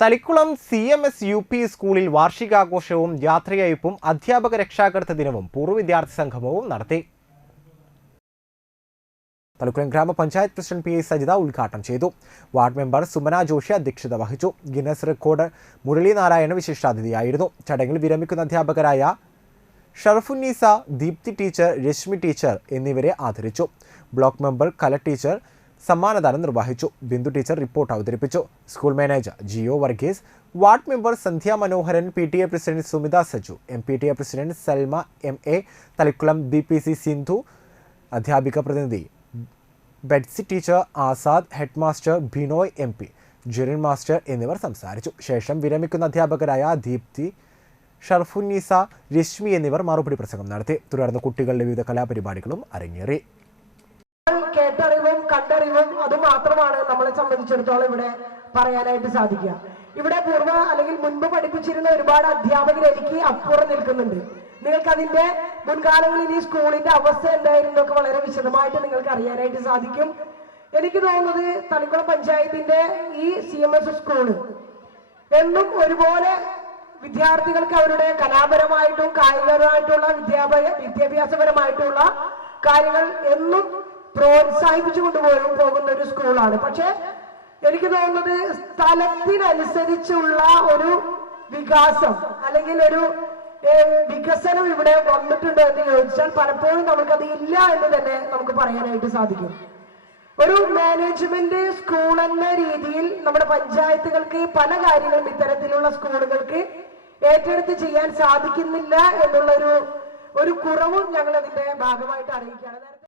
Thalikkulam C M S U P സ്കൂളിൽ വാർഷികാഘോഷവും യാത്രയയപ്പും അധ്യാപക രക്ഷാകർത്ത ദിനവും പൂർവ വിദ്യാർത്ഥി സംഗമവും നടത്തി. തളിക്കുളം ഗ്രാമപഞ്ചായത്ത് പ്രസിഡന്റ് പി എ സജിത ഉദ്ഘാടനം ചെയ്തു. വാർഡ് മെമ്പർ സുമന ജോഷി അധ്യക്ഷത വഹിച്ചു. ഗിന്നസ് റെക്കോർഡ് മുരളി നാരായണ വിശിഷ്ടാതിഥിയായിരുന്നു. ചടങ്ങിൽ വിരമിക്കുന്ന അധ്യാപകരായ ഷറഫുന്നീസ ദീപ്തി ടീച്ചർ രശ്മി ടീച്ചർ എന്നിവരെ ആദരിച്ചു. ബ്ലോക്ക് മെമ്പർ കല ടീച്ചർ സമ്മാനദാനം നിർവഹിച്ചു. ബിന്ദു ടീച്ചർ റിപ്പോർട്ട് അവതരിപ്പിച്ചു. School manager Jio Varghese ward member Sandhya Manoharan P T A president Sumitha Saju M P T A president Salma M A Thalikkulam B P C Sindhu അധ്യാപിക പ്രതിനിധി Betsy teacher Azad head master Binoy M P Jerin master എന്നിവർ സംസാരിച്ചു. ശേഷം വിരമിക്കുന്ന അധ്യാപകരായ ദീപ്തി ഷർഫുന്നീസ രശ്മി എന്നിവർ മറുപടി പ്രസംഗം നടത്തി. തുടർന്ന് കുട്ടികളുടെ വിവിധ കലാപരിപാടികളും അരങ്ങേറി. അത് മാത്രമാണ് നമ്മളെ സംബന്ധിച്ചിടത്തോളം ഇവിടെ പറയാനായിട്ട് സാധിക്കുക. ഇവിടെ പൂർവ അല്ലെങ്കിൽ മുൻപ് പഠിപ്പിച്ചിരുന്ന ഒരുപാട് അധ്യാപകർ എനിക്ക് അപ്പുറം നിൽക്കുന്നുണ്ട്. നിങ്ങൾക്ക് അതിന്റെ മുൻകാലങ്ങളിൽ ഈ സ്കൂളിന്റെ അവസ്ഥ എന്തായിരുന്നു ഒക്കെ വളരെ വിശദമായിട്ട് നിങ്ങൾക്ക് അറിയാനായിട്ട് സാധിക്കും. എനിക്ക് തോന്നുന്നത് തണിക്കുളം പഞ്ചായത്തിന്റെ ഈ സി എം എസ് സ്കൂൾ എന്നും ഒരുപോലെ വിദ്യാർത്ഥികൾക്ക് അവരുടെ കലാപരമായിട്ടും കായികപരമായിട്ടുള്ള വിദ്യാഭ്യാസ വിദ്യാഭ്യാസപരമായിട്ടുള്ള കാര്യങ്ങൾ എന്നും പ്രോത്സാഹിപ്പിച്ചു കൊണ്ടുപോകും പോകുന്ന ഒരു സ്കൂളാണ്. പക്ഷെ എനിക്ക് തോന്നുന്നത് സ്ഥലത്തിനനുസരിച്ചുള്ള ഒരു വികാസം അല്ലെങ്കിൽ ഒരു വികസനം ഇവിടെ വന്നിട്ടുണ്ട് എന്ന് ചോദിച്ചാൽ പലപ്പോഴും നമുക്കത് ഇല്ല എന്ന് തന്നെ നമുക്ക് പറയാനായിട്ട് സാധിക്കും. ഒരു മാനേജ്മെന്റ് സ്കൂൾ എന്ന രീതിയിൽ നമ്മുടെ പഞ്ചായത്തുകൾക്ക് പല കാര്യങ്ങളും ഇത്തരത്തിലുള്ള സ്കൂളുകൾക്ക് ഏറ്റെടുത്ത് ചെയ്യാൻ സാധിക്കുന്നില്ല എന്നുള്ളൊരു ഒരു കുറവും ഞങ്ങൾ അതിന്റെ ഭാഗമായിട്ട് അറിയിക്കുകയാണ്.